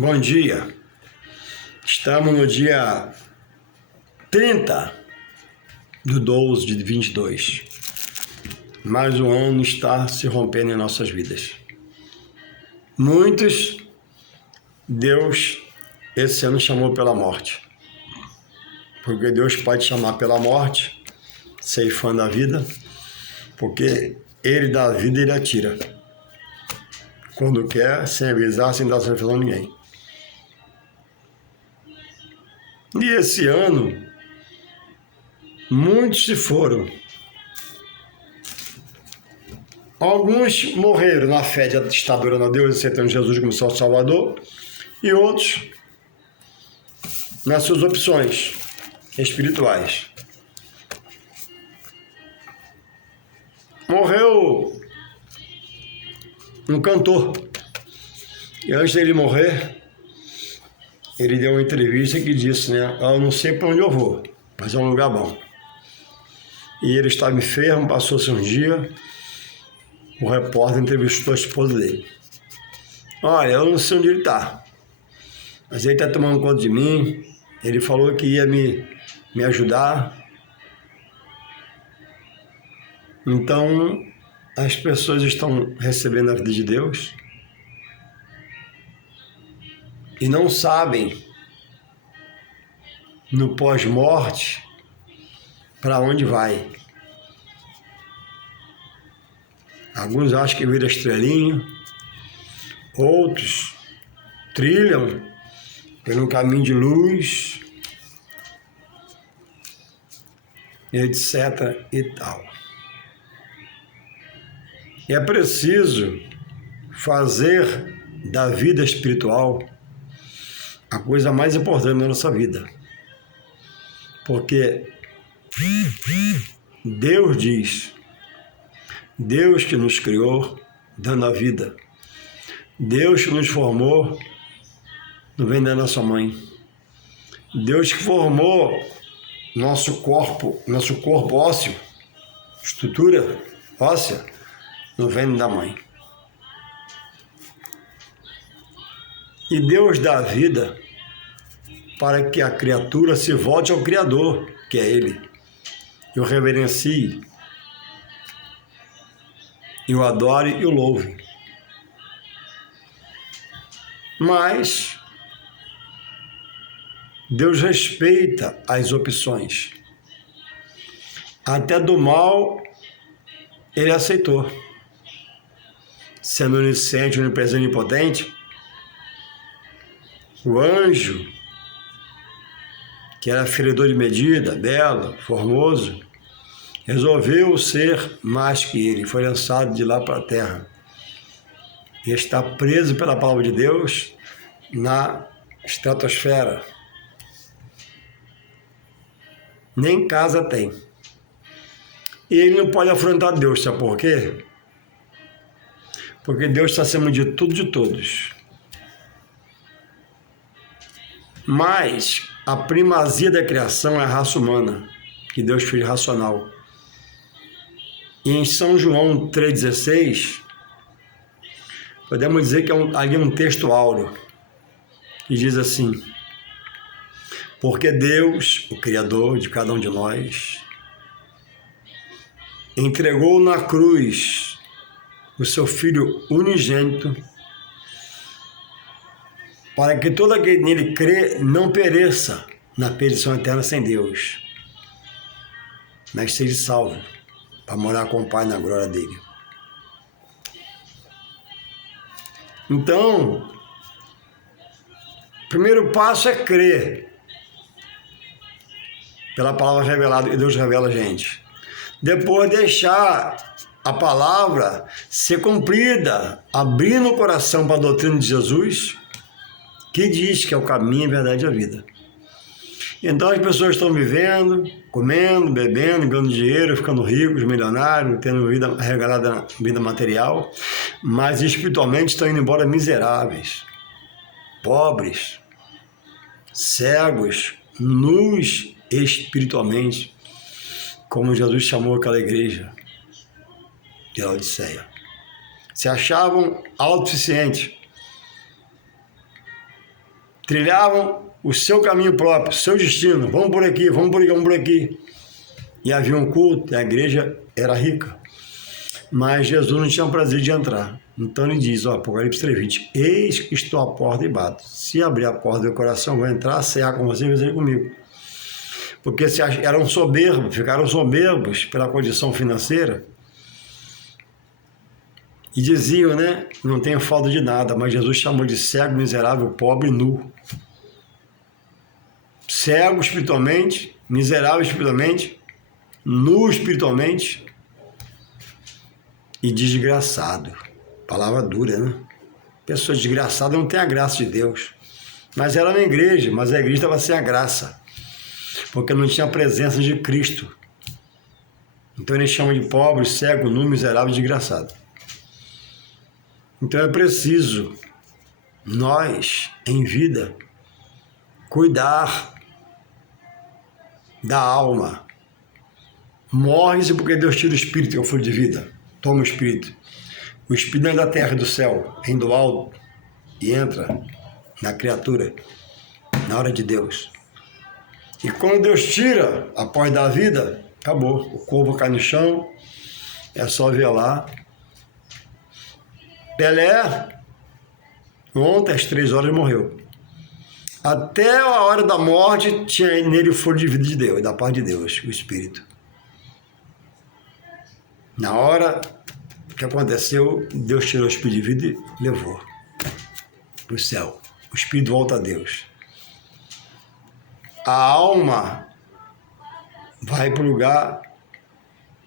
Bom dia, estamos no dia 30/12/22. Mais um ano está se rompendo em nossas vidas. Muitos, Deus esse ano chamou pela morte. Porque Deus pode chamar pela morte, ceifando a vida, porque Ele dá a vida e Ele atira. Quando quer, sem avisar, sem dar satisfação a ninguém. E esse ano, muitos se foram. Alguns morreram na fé de estar adorando a Deus, aceitando Jesus como seu Salvador, e outros nas suas opções espirituais. Morreu um cantor, e antes dele morrer, ele deu uma entrevista que disse, eu não sei para onde eu vou, mas é um lugar bom. E ele estava enfermo, passou-se um dia, o repórter entrevistou a esposa dele. Olha, eu não sei onde ele está, mas ele está tomando conta de mim, ele falou que ia me ajudar. Então, as pessoas estão recebendo a vida de Deus e não sabem, no pós-morte, para onde vai. Alguns acham que vira estrelinha, outros trilham pelo caminho de luz, etc. e tal. E é preciso fazer da vida espiritual a coisa mais importante da nossa vida. Porque Deus diz, Deus que nos criou, dando a vida, Deus que nos formou no ventre da nossa mãe, Deus que formou nosso corpo ósseo, estrutura óssea, no ventre da mãe. E Deus dá a vida para que a criatura se volte ao Criador, que é Ele, e o reverencie, e o adore e o louve. Mas Deus respeita as opções. Até do mal Ele aceitou. Sendo onisciente, onipresente e onipotente, o anjo, que era feridor de medida, belo, formoso, resolveu ser mais que ele, foi lançado de lá para a terra. E está preso pela palavra de Deus na estratosfera. Nem casa tem. E ele não pode afrontar Deus, sabe por quê? Porque Deus está acima de tudo e de todos. Mas a primazia da criação é a raça humana, que Deus fez racional. E em São João 3,16, podemos dizer que ali é um texto áureo, que diz assim: porque Deus, o Criador de cada um de nós, entregou na cruz o seu Filho unigênito, para que todo aquele que nele crê não pereça na perdição eterna sem Deus, mas seja salvo, para morar com o Pai na glória dele. Então, o primeiro passo é crer pela palavra revelada, e Deus revela a gente. Depois deixar a palavra ser cumprida, abrindo o coração para a doutrina de Jesus, que diz que é o caminho, a verdade e a vida. Então as pessoas estão vivendo, comendo, bebendo, ganhando dinheiro, ficando ricos, milionários, tendo vida regalada na vida material, mas espiritualmente estão indo embora miseráveis, pobres, cegos, nus espiritualmente, como Jesus chamou aquela igreja de Laodiceia. Se achavam autossuficientes, trilhavam o seu caminho próprio, seu destino. Vamos por aqui, vamos por aqui, vamos por aqui. E havia um culto, e a igreja era rica. Mas Jesus não tinha prazer de entrar. Então ele diz, Apocalipse 3:20, eis que estou à porta e bato. Se abrir a porta do coração, vou entrar, cear com você e você comigo. Porque eram soberbos, ficaram soberbos pela condição financeira. E diziam, né, não tenho falta de nada, mas Jesus chamou de cego, miserável, pobre e nu. Cego espiritualmente, miserável espiritualmente, nu espiritualmente e desgraçado. Palavra dura, né? Pessoa desgraçada não tem a graça de Deus. Mas era na igreja, mas a igreja estava sem a graça, porque não tinha a presença de Cristo. Então ele chama de pobre, cego, nu, miserável e desgraçado. Então é preciso nós, em vida, cuidar da alma. Morre-se porque Deus tira o espírito, que é o fogo de vida. Toma o espírito. O espírito não é da terra e do céu, vem do alto e entra na criatura, na hora de Deus. E quando Deus tira após da vida, acabou. O corpo cai no chão, é só ver lá. Pelé, ontem às 3 horas morreu. Até a hora da morte tinha nele o fogo de vida de Deus, da paz de Deus, o Espírito. Na hora que aconteceu, Deus tirou o Espírito de vida e levou para o céu. O Espírito volta a Deus. A alma vai para o lugar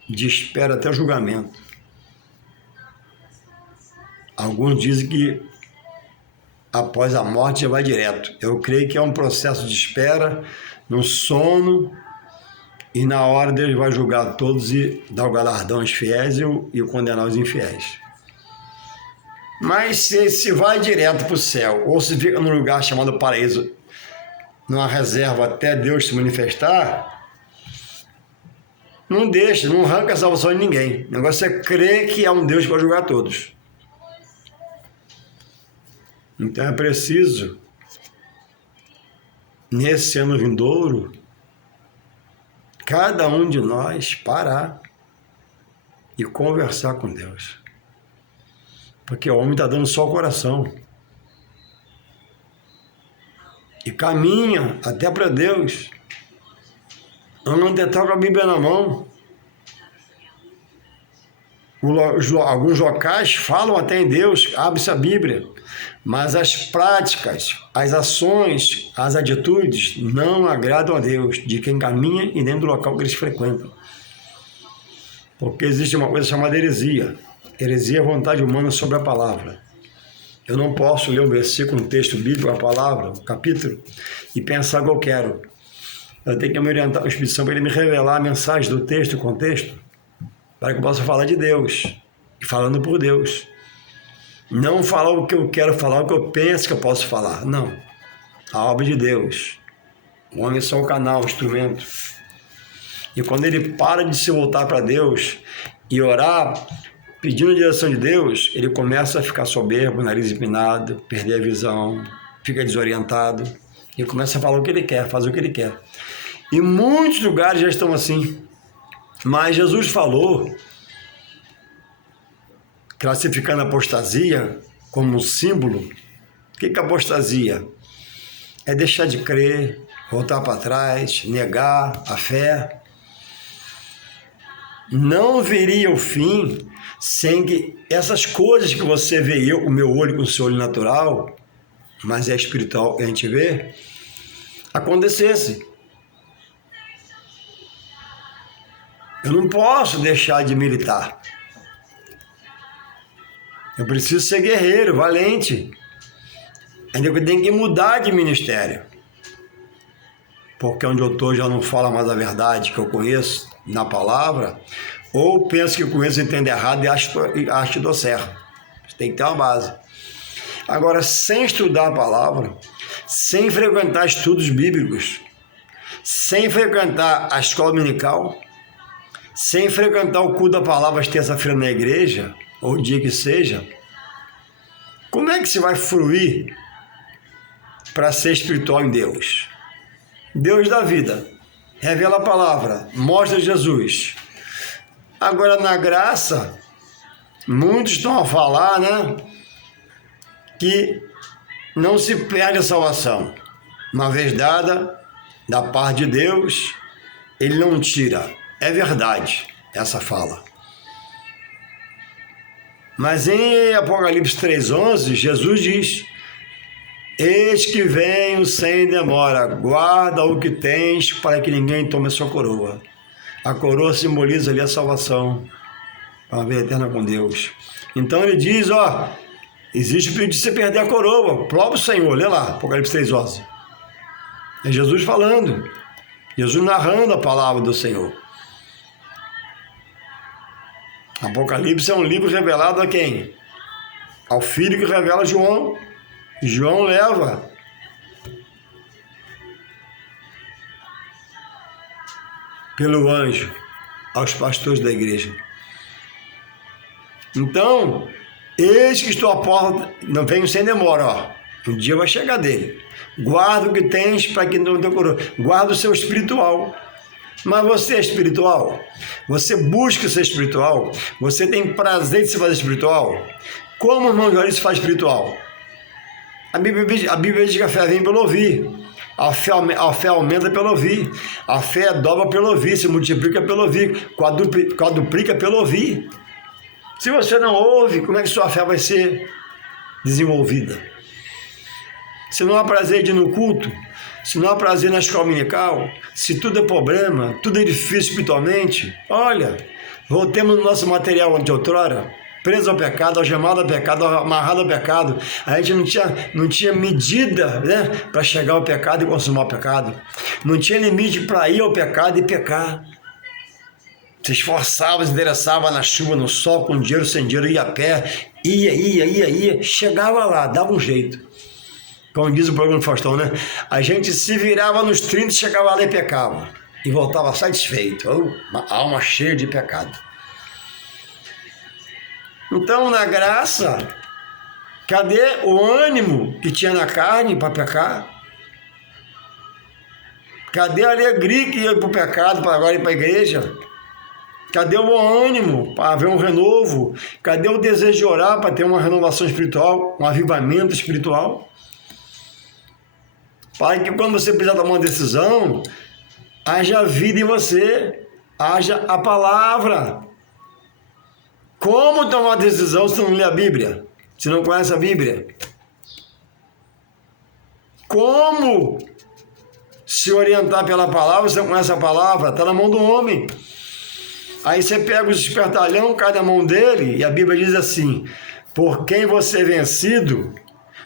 de espera até o julgamento. Alguns dizem que após a morte já vai direto. Eu creio que é um processo de espera, no sono, e na hora Deus vai julgar todos e dar o galardão aos fiéis e o condenar os infiéis. Mas se vai direto para o céu, ou se fica num lugar chamado paraíso, numa reserva até Deus se manifestar, não deixa, não arranca a salvação de ninguém. O negócio é crer que há um Deus para julgar todos. Então é preciso, nesse ano vindouro, cada um de nós parar e conversar com Deus. Porque o homem está dando só o coração. E caminha até para Deus. Anda até com a Bíblia na mão. Alguns locais falam até em Deus, abre-se a Bíblia. Mas as práticas, as ações, as atitudes não agradam a Deus, de quem caminha e dentro do local que eles frequentam. Porque existe uma coisa chamada heresia. Heresia é a vontade humana sobre a palavra. Eu não posso ler um versículo, um texto bíblico, a palavra, um capítulo, e pensar o que eu quero. Eu tenho que me orientar a Espírito Santo para ele me revelar a mensagem do texto, o contexto, para que eu possa falar de Deus, e falando por Deus. Não falar o que eu quero falar, o que eu penso que eu posso falar. Não. A obra de Deus. O homem é só o canal, o instrumento. E quando ele para de se voltar para Deus e orar, pedindo a direção de Deus, ele começa a ficar soberbo, nariz empinado, perder a visão, fica desorientado. E começa a falar o que ele quer, fazer o que ele quer. E muitos lugares já estão assim. Mas Jesus falou, classificando a apostasia como um símbolo. O que é apostasia? É deixar de crer, voltar para trás, negar a fé. Não viria o fim sem que essas coisas que você vê, eu com o meu olho, com o seu olho natural, mas é espiritual que a gente vê, acontecesse. Eu não posso deixar de militar. Eu preciso ser guerreiro, valente. Ainda que eu tenho que mudar de ministério. Porque onde eu estou já não fala mais a verdade que eu conheço na palavra, ou penso que eu conheço e entendo errado e acho que dou certo. Você tem que ter uma base. Agora, sem estudar a palavra, sem frequentar estudos bíblicos, sem frequentar a escola dominical, sem frequentar o culto da palavra às terça-feira na igreja, ou o dia que seja, como é que você vai fruir para ser espiritual em Deus. Deus da vida, revela a palavra, mostra Jesus. Agora, na graça, muitos estão a falar, né, que não se perde a salvação. Uma vez dada, da parte de Deus, Ele não tira. É verdade essa fala. Mas em Apocalipse 3,11, Jesus diz: eis que venho sem demora, guarda o que tens para que ninguém tome a sua coroa. A coroa simboliza ali a salvação, a vida eterna com Deus. Então ele diz, ó, existe o perigo de você perder a coroa. O próprio Senhor, lê lá, Apocalipse 3,11. É Jesus falando, Jesus narrando a palavra do Senhor. Apocalipse é um livro revelado a quem? Ao Filho que revela João. João leva pelo anjo aos pastores da igreja. Então, eis que estou à porta, não venho sem demora, ó. Um dia vai chegar dele. Guarda o que tens para que não te coroa. Guarda o seu espiritual. Mas você é espiritual? Você busca ser espiritual? Você tem prazer de se fazer espiritual? Como o irmão Joel se faz espiritual? A Bíblia diz que a fé vem pelo ouvir. A fé aumenta pelo ouvir. A fé dobra pelo ouvir, se multiplica pelo ouvir, quadruplica pelo ouvir. Se você não ouve, como é que sua fé vai ser desenvolvida? Se não há prazer de ir no culto, se não há prazer na escola dominical, se tudo é problema, tudo é difícil espiritualmente, olha, voltemos no nosso material de outrora, preso ao pecado, algemado ao pecado, amarrado ao pecado. A gente não tinha medida, né, para chegar ao pecado e consumar o pecado. Não tinha limite para ir ao pecado e pecar. Se esforçava, se endereçava na chuva, no sol, com dinheiro, sem dinheiro, ia a pé, ia, chegava lá, dava um jeito. Como diz o programa do Faustão, né? A gente se virava nos 30, chegava lá e pecava. E voltava satisfeito. Uma alma cheia de pecado. Então, na graça, cadê o ânimo que tinha na carne para pecar? Cadê a alegria que ia para o pecado, para agora ir para a igreja? Cadê o bom ânimo para haver um renovo? Cadê o desejo de orar para ter uma renovação espiritual, um avivamento espiritual? Para que quando você precisar tomar uma decisão, haja vida em você, haja a palavra. Como tomar uma decisão se não lê a Bíblia? Se não conhece a Bíblia? Como se orientar pela palavra se não conhece a palavra? Está na mão do homem. Aí você pega os espertalhão, cai na mão dele, e a Bíblia diz assim: por quem você é vencido,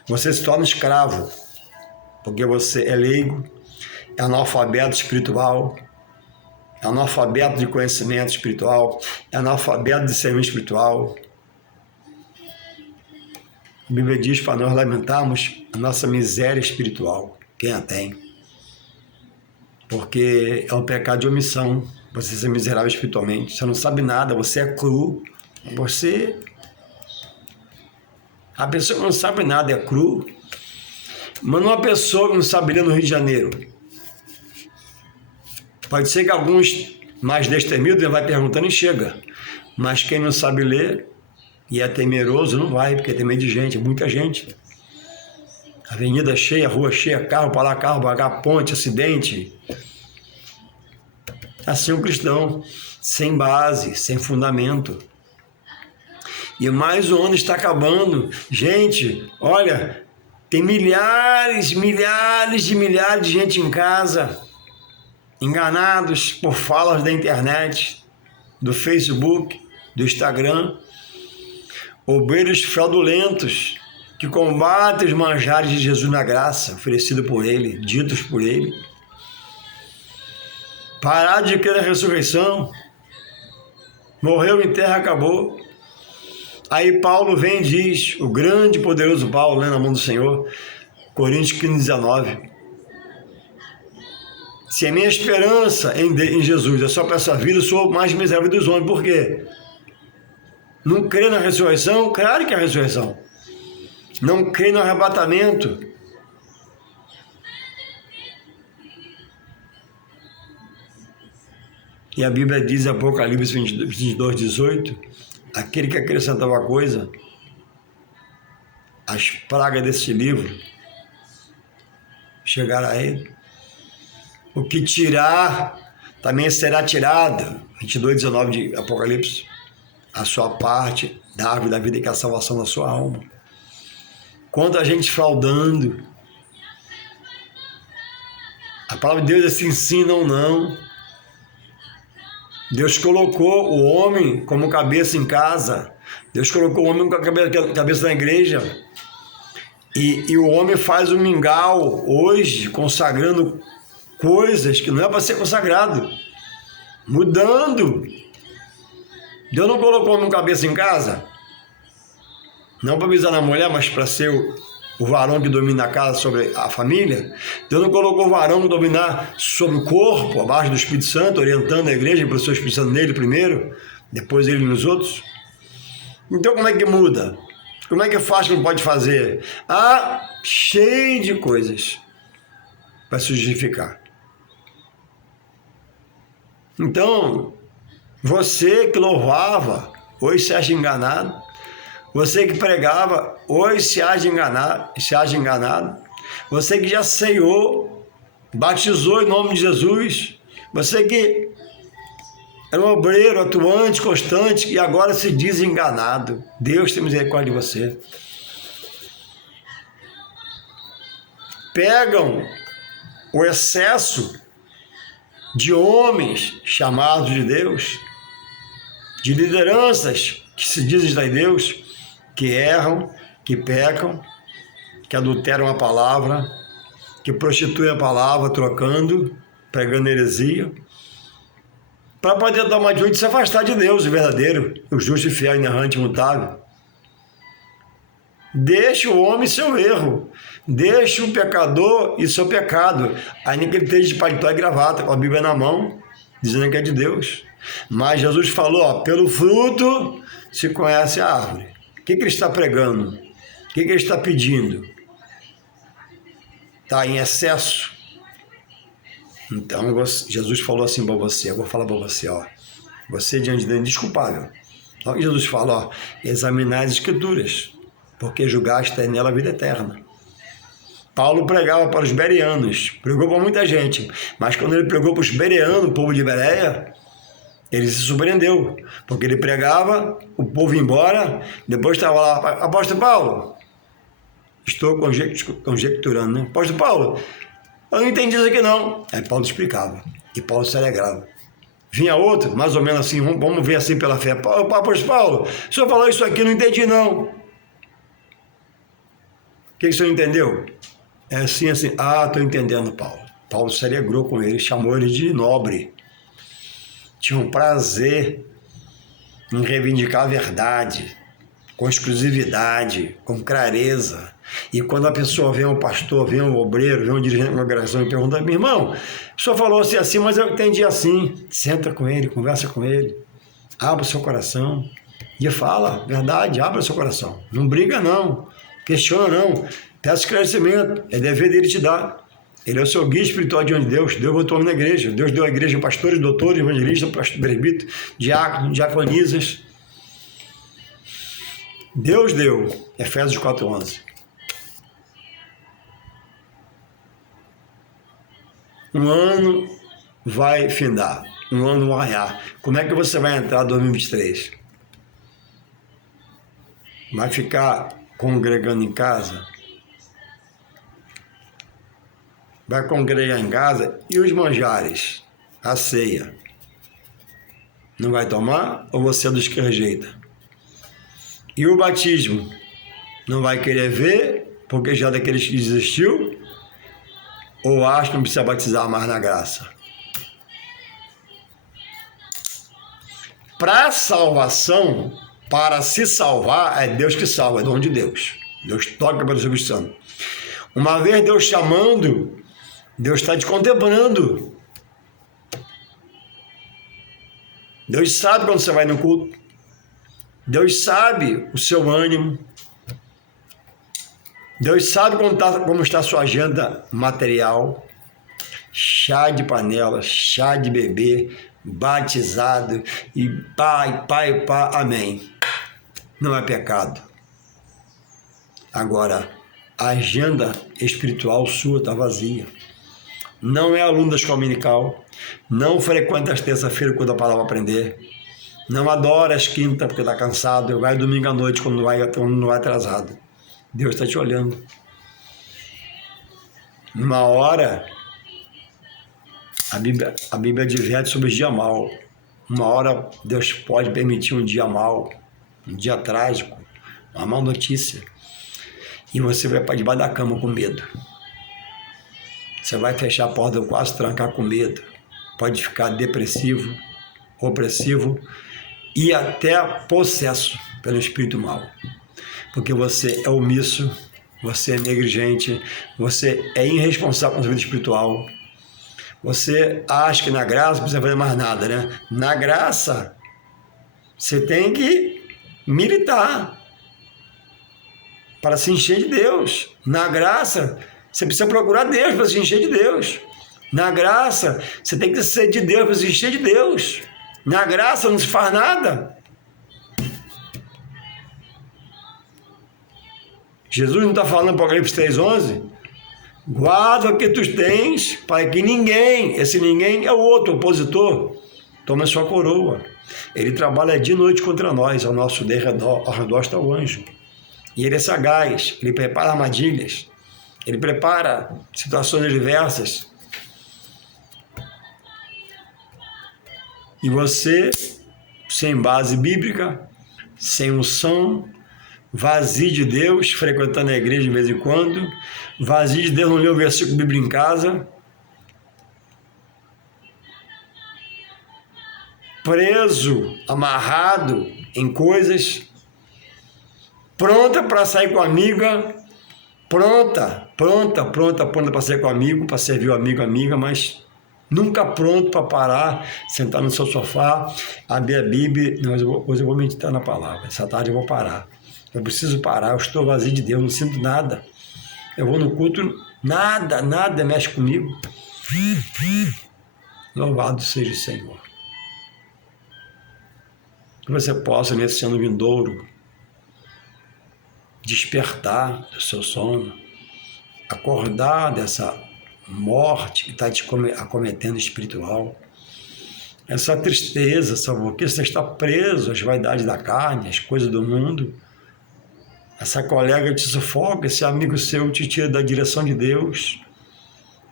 você se torna escravo. Porque você é leigo, é analfabeto espiritual, é analfabeto de conhecimento espiritual, é analfabeto de discernimento espiritual. A Bíblia diz para nós lamentarmos a nossa miséria espiritual, quem a tem. Porque é um pecado de omissão, você ser miserável espiritualmente. Você não sabe nada, você é cru. A pessoa que não sabe nada é cru. Mas uma pessoa que não sabe ler no Rio de Janeiro. Pode ser que alguns mais destemidos vai perguntando e chega. Mas quem não sabe ler e é temeroso não vai, porque tem medo de gente, muita gente. Avenida cheia, rua cheia, carro para lá, carro para cá, ponte, acidente. Assim o cristão, sem base, sem fundamento. E mais o ano está acabando. Gente, olha, tem milhares de gente em casa, enganados por falas da internet, do Facebook, do Instagram, obreiros fraudulentos que combatem os manjares de Jesus na graça, oferecido por Ele, ditos por Ele. Parar de crer na ressurreição, morreu em terra, acabou. Aí Paulo vem e diz, o grande e poderoso Paulo, né, na mão do Senhor, Coríntios 15:19. Se a minha esperança em Jesus é só para essa vida, eu sou o mais miserável dos homens. Por quê? Não crê na ressurreição? Claro que é a ressurreição. Não crê no arrebatamento. E a Bíblia diz em Apocalipse 22, 18, aquele que acrescentava coisa, as pragas desse livro chegará a ele. O que tirar, também será tirado. 22, 19 de Apocalipse. A sua parte da árvore da vida, que é a salvação da sua alma. Quanta gente fraudando. A palavra de Deus é se ensina ou não. Deus colocou o homem como cabeça em casa. Deus colocou o homem com a cabeça na igreja. E o homem faz um mingau hoje, consagrando coisas que não é para ser consagrado. Mudando. Deus não colocou o homem com cabeça em casa? Não para visar na mulher, mas para ser o varão que domina a casa sobre a família. Deus não colocou o varão que dominar sobre o corpo, abaixo do Espírito Santo, orientando a igreja para o seu Espírito Santo nele primeiro, depois ele nos outros. Então como é que muda? Como é que faz que não pode fazer? Ah, cheio de coisas para se justificar. Então, você que louvava, hoje se acha enganado. Você que pregava, hoje se acha enganado. Você que já ceiou, batizou em nome de Jesus. Você que era um obreiro, atuante, constante, e agora se diz enganado. Deus tem misericórdia de você. Pegam o excesso de homens chamados de Deus, de lideranças que se dizem de Deus, que erram, que pecam, que adulteram a palavra, que prostituem a palavra, trocando, pregando heresia, para poder dar uma atitude de se afastar de Deus, o verdadeiro, o justo e fiel, inerrante, imutável. Deixe o homem seu erro, deixe o pecador e seu pecado, ainda que ele esteja de paletó e gravata, com a Bíblia na mão, dizendo que é de Deus. Mas Jesus falou, ó, pelo fruto se conhece a árvore. O que ele está pregando? O que ele está pedindo? Está em excesso? Então, Jesus falou assim para você, eu vou falar para você, ó, você diante de Deus é indesculpável. Então, Jesus fala, ó, examinar as Escrituras, porque julgaste nela a vida eterna. Paulo pregava para os bereanos, pregou para muita gente, mas quando ele pregou para os bereanos, o povo de Bereia, ele se surpreendeu, porque ele pregava, o povo ia embora, depois estava lá, apóstolo Paulo, estou conjecturando, né? Apóstolo Paulo, eu não entendi isso aqui não. Aí Paulo explicava, e Paulo se alegrava. Vinha outro, mais ou menos assim, vamos ver assim pela fé. Apóstolo Paulo, o senhor falou isso aqui, não entendi não. O que o senhor entendeu? É assim, estou entendendo, Paulo. Paulo se alegrou com ele, chamou ele de nobre. Tinha um prazer em reivindicar a verdade, com exclusividade, com clareza. E quando a pessoa vê um pastor, vê um obreiro, vê um dirigente de uma congregação e pergunta, meu irmão, o senhor falou assim, mas eu entendi assim. Senta com ele, conversa com ele, abre o seu coração e fala, verdade, abre o seu coração. Não briga não, questiona não, peça esclarecimento, é dever dele te dar. Ele é o seu guia espiritual diante de Deus. Deus botou na igreja. Deus deu à igreja pastores, doutores, evangelistas, presbíteros, diáconos, diaconisas. Deus deu. Efésios 4:11. Um ano vai findar. Um ano vai raiar. Como é que você vai entrar em 2023? Vai ficar congregando em casa? Vai congregar em casa e os manjares, a ceia, não vai tomar ou você é dos que rejeita? E o batismo, não vai querer ver porque já daqueles que desistiu ou acha que não precisa batizar mais na graça? Para salvação, para se salvar, é Deus que salva, é dom de Deus. Deus toca pelo Espírito Santo. Uma vez Deus chamando, Deus está te contemplando. Deus sabe quando você vai no culto. Deus sabe o seu ânimo. Deus sabe como está a sua agenda material. Chá de panela, chá de bebê, batizado, e pai, amém. Não é pecado. Agora, a agenda espiritual sua está vazia. Não é aluno da escola dominical, não frequenta as terça-feiras quando a palavra aprender, não adora as quintas porque está cansado, vai domingo à noite quando não vai atrasado. Deus está te olhando. Uma hora, a Bíblia adverte sobre o dia mau. Uma hora Deus pode permitir um dia mau, um dia trágico, uma má notícia. E você vai para debaixo da cama com medo. Você vai fechar a porta do quarto, trancar com medo. Pode ficar depressivo, opressivo e até possesso pelo espírito mau. Porque você é omisso, você é negligente, você é irresponsável com a sua vida espiritual. Você acha que na graça não precisa fazer mais nada, né? Na graça, você tem que militar para se encher de Deus. Na graça, você precisa procurar Deus para se encher de Deus. Na graça, você tem que ser de Deus para se encher de Deus. Na graça não se faz nada. Jesus não está falando em Apocalipse 3,11? Guarda o que tu tens, para que ninguém, esse ninguém é o outro, opositor, tome a sua coroa. Ele trabalha dia e noite contra nós, ao nosso ao redor está o anjo. E ele é sagaz, ele prepara armadilhas, ele prepara situações diversas. E você, sem base bíblica, sem unção, vazio de Deus, frequentando a igreja de vez em quando, vazio de Deus, não lê o versículo bíblico em casa, preso, amarrado em coisas, pronta para sair com a amiga, pronta para sair com o amigo, para servir o amigo, amiga, mas nunca pronto para parar, sentar no seu sofá, abrir a Bíblia. Não, hoje eu vou meditar na palavra, essa tarde eu vou parar. Eu preciso parar, eu estou vazio de Deus, não sinto nada. Eu vou no culto, nada mexe comigo. Louvado seja o Senhor. Que você possa, nesse ano vindouro, despertar do seu sono, acordar dessa morte que está te acometendo espiritual, essa tristeza, sabe? Porque você está preso às vaidades da carne, às coisas do mundo. Essa colega te sufoca, esse amigo seu te tira da direção de Deus.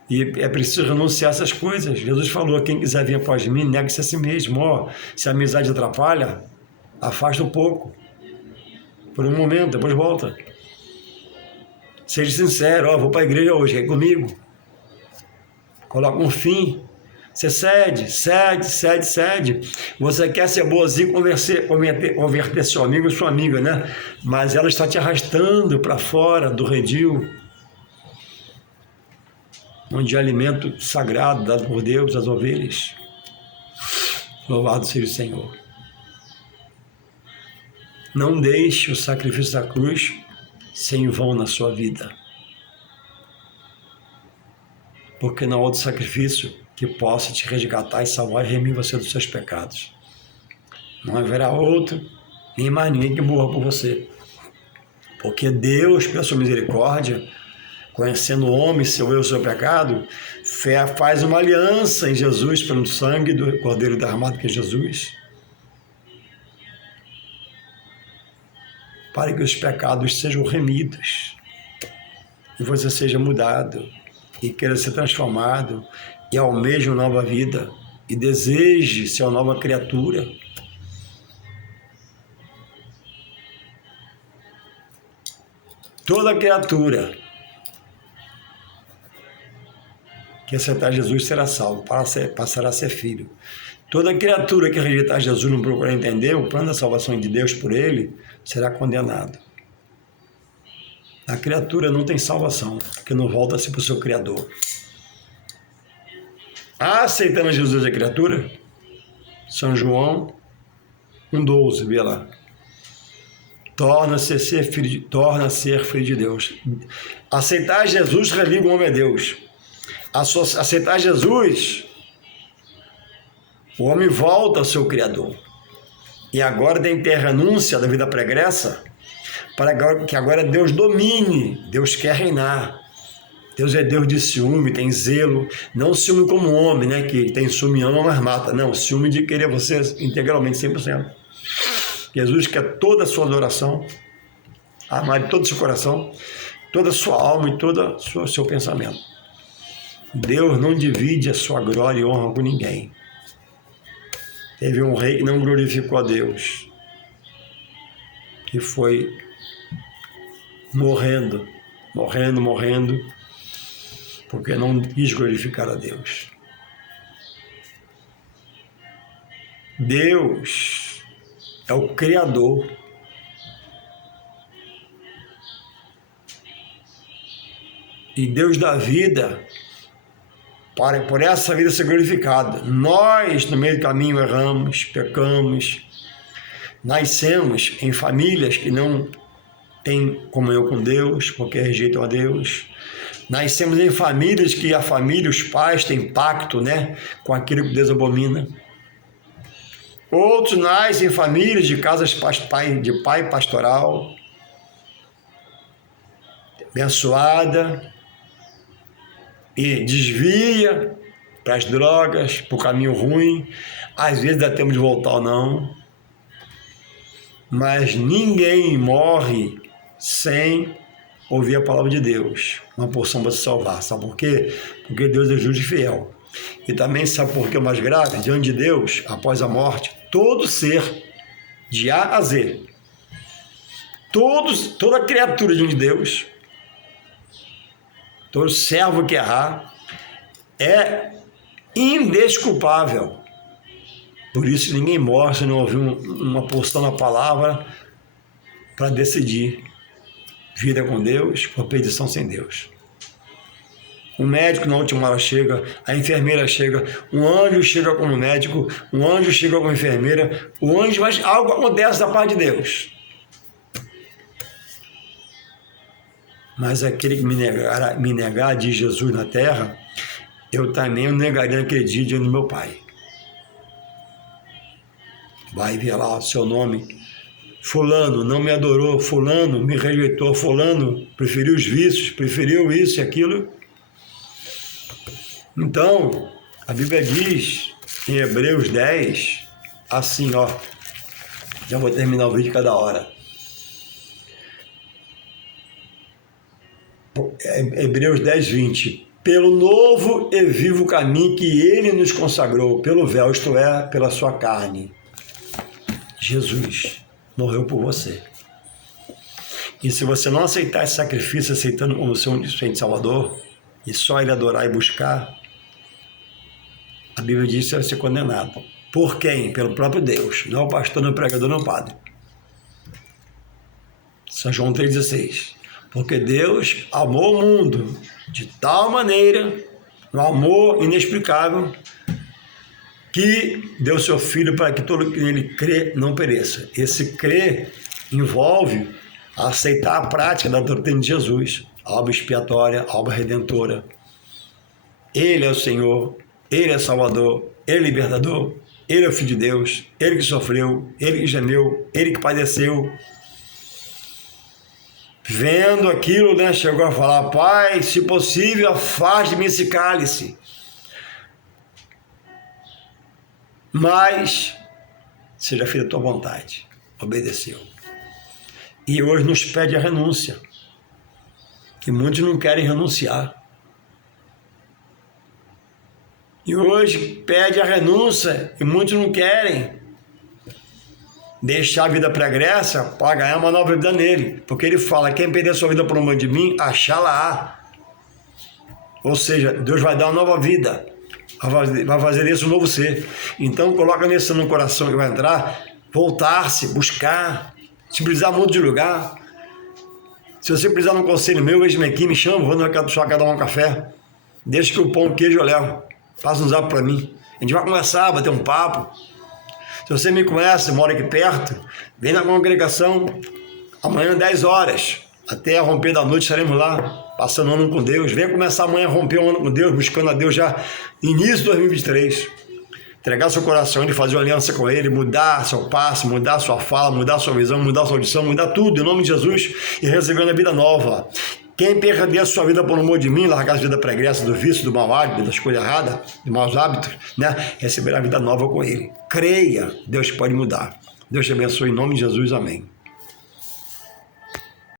E é preciso renunciar a essas coisas. Jesus falou, quem quiser vir após mim, negue-se a si mesmo. Ó, se a amizade atrapalha, afasta um pouco. Por um momento, depois volta. Seja sincero, ó, vou para a igreja hoje, quer ir comigo? Coloca um fim. Você cede. Você quer ser boazinho, converter seu amigo ou sua amiga, né? Mas ela está te arrastando para fora do redil, onde é alimento sagrado dado por Deus às ovelhas. Louvado seja o Senhor. Não deixe o sacrifício da cruz ser em vão na sua vida. Porque não há outro sacrifício que possa te resgatar e salvar e remir você dos seus pecados. Não haverá outro, nem mais ninguém que morra por você. Porque Deus, pela sua misericórdia, conhecendo o homem, seu eu, seu pecado, faz uma aliança em Jesus pelo sangue do Cordeiro derramado, que é Jesus, para que os pecados sejam remidos e você seja mudado e queira ser transformado e almeje uma nova vida e deseje ser uma nova criatura. Toda criatura que aceitar Jesus será salvo, passará a ser filho. Toda criatura que rejeitar Jesus, não procurar entender o plano da salvação de Deus por ele, será condenado. A criatura não tem salvação, porque não volta-se para o seu Criador. Aceitando Jesus a criatura, São João 1,12, vê lá. Torna a ser filho de Deus. Aceitar Jesus religa o homem a Deus. Aceitar Jesus O homem volta ao seu Criador. E agora tem que ter renúncia da vida pregressa para que agora Deus domine. Deus quer reinar. Deus é Deus de ciúme, tem zelo. Não ciúme como homem, né? Que tem ciúme e ama, mas mata. Não, ciúme de querer você integralmente, 100%. Jesus quer toda a sua adoração, amar de todo o seu coração, toda a sua alma e todo o seu pensamento. Deus não divide a sua glória e honra com ninguém. Teve um rei que não glorificou a Deus, que foi morrendo, porque não quis glorificar a Deus. Deus é o Criador. E Deus dá vida por essa vida ser glorificada. Nós, no meio do caminho, erramos, pecamos, nascemos em famílias que não têm comunhão com Deus, porque rejeitam a Deus. Nascemos em famílias que a família, os pais, têm pacto, né, com aquilo que Deus abomina. Outros nascem em famílias de casas de pai pastoral, abençoada, e desvia para as drogas, para o caminho ruim. Às vezes dá tempo de voltar ou não. Mas ninguém morre sem ouvir a palavra de Deus. Uma porção para se salvar. Sabe por quê? Porque Deus é justo e fiel. E também sabe por que é o mais grave? Diante de Deus, após a morte, todo ser, de A a Z, toda criatura diante de Deus, todo servo que errar, é indesculpável. Por isso ninguém morre se não ouvir uma porção da palavra para decidir vida com Deus ou perdição sem Deus. O médico na última hora chega, a enfermeira chega, um anjo chega como médico, um anjo chega como enfermeira, o anjo, mas algo acontece da parte de Deus. Mas aquele que me negar, diz Jesus na terra, eu também o negaria naquele dia diante do meu Pai. Vai ver lá o seu nome. Fulano não me adorou, fulano me rejeitou, fulano preferiu os vícios, preferiu isso e aquilo. Então, a Bíblia diz em Hebreus 10, assim, ó, já vou terminar o vídeo cada hora. Hebreus 10, 20. Pelo novo e vivo caminho que ele nos consagrou, pelo véu, isto é, pela sua carne. Jesus morreu por você. E se você não aceitar esse sacrifício, aceitando como seu único Salvador, e só ele adorar e buscar, a Bíblia diz que você vai ser condenado. Por quem? Pelo próprio Deus. Não é o pastor, não é o pregador, não é o padre. São João 3,16. Porque Deus amou o mundo de tal maneira, um amor inexplicável, que deu seu Filho para que todo que nele crê não pereça. Esse crer envolve aceitar a prática da doutrina de Jesus, a obra expiatória, a obra redentora. Ele é o Senhor, Ele é Salvador, Ele é Libertador, Ele é o Filho de Deus, Ele que sofreu, Ele que gemeu, Ele que padeceu. Vendo aquilo, né, chegou a falar: Pai, se possível, afaste-me esse cálice. Mas seja feita a tua vontade. Obedeceu. E hoje nos pede a renúncia. Que muitos não querem renunciar. E hoje pede a renúncia e muitos não querem deixar a vida pregressa para ganhar uma nova vida nele. Porque ele fala: quem perder sua vida por amor de mim, achá-la-á. Ou seja, Deus vai dar uma nova vida. Vai fazer isso um novo ser. Então coloca nisso no coração que vai entrar, voltar-se, buscar, se precisar muito de lugar. Se você precisar de um conselho meu, veja-me aqui, me chama, vou na sua casa dar um café. Deixa que o pão, o queijo eu levo. Passa um zap para mim. A gente vai conversar, bater um papo. Se você me conhece, mora aqui perto, vem na congregação amanhã 10 horas. Até a romper da noite estaremos lá, passando o ano com Deus. Venha começar amanhã a romper o ano com Deus, buscando a Deus já início de 2023. entregar seu coração, ele fazer uma aliança com ele, mudar seu passo, mudar sua fala, mudar sua visão, mudar sua audição, mudar tudo em nome de Jesus e receber uma vida nova. Quem perder a sua vida por amor de mim, largar a vida pregressa do vício, do mau hábito, da escolha errada, dos maus hábitos, né? Receberá a vida nova com ele. Creia, Deus pode mudar. Deus te abençoe em nome de Jesus, amém.